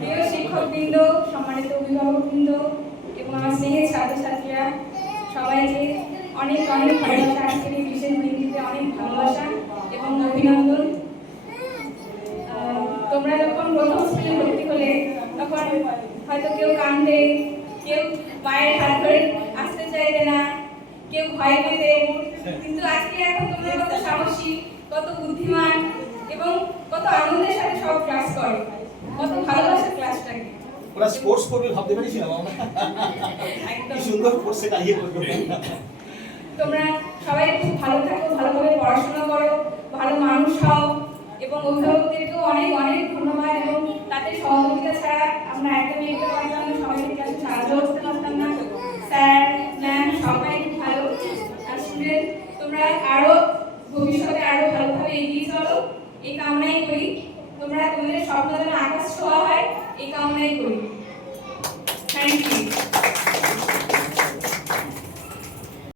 প্রিয় শিক্ষকবৃন্দ, সম্মানিত অভিভাবকবৃন্দ এবং আমার স্নেহের ছাত্রছাত্রীরা, সবাইকে অনেক অনেক ভালোবাসা। আজকের এই বিশেষ দিনটিতে অনেক ভালোবাসা এবং অভিনন্দন। তোমরা যখন প্রথম স্কুলে ভর্তি হলে তখন হয়তো কেউ কাঁদে, কেউ মায়ের হাত ধরে আসতে চাইবে না, কেউ ভয় পেতে, কিন্তু আজকে এখন তোমরা কত সাহসী, কত বুদ্ধিমান এবং কত আনন্দের সাথে সব ক্লাস করো, কত ভালোবাসা ক্লাসটাকে। ওরা স্পোর্টস করবে ভাবতে পারিছিলাম আমরা। একদম কি সুন্দর কোর্সে দাঁড়িয়ে করবে। তোমরা সবাই খুব ভালো থাকো, ভালোভাবে পড়াশোনা করো, ভালো মানুষ হও এবং অভিভাবকদেরকেও অনেক অনেক ধন্যবাদ। এবং তাদের সহযোগিতা ছাড়া আমরা একদমই এগোতে পারতাম না, সবাইকে ক্লাসে সাহায্য করতে পারতাম না। স্যার ম্যাম সবাই খুব ভালো। আর স্টুডেন্ট, তোমরা আরো ভবিষ্যতে আরো ভালোভাবে এগিয়ে চলো, এই কামনাই করি। তোমরা তোমাদের স্বপ্ন যেন আকাশ ছোঁয়া হয়, এই কামনাই করি। Thank you.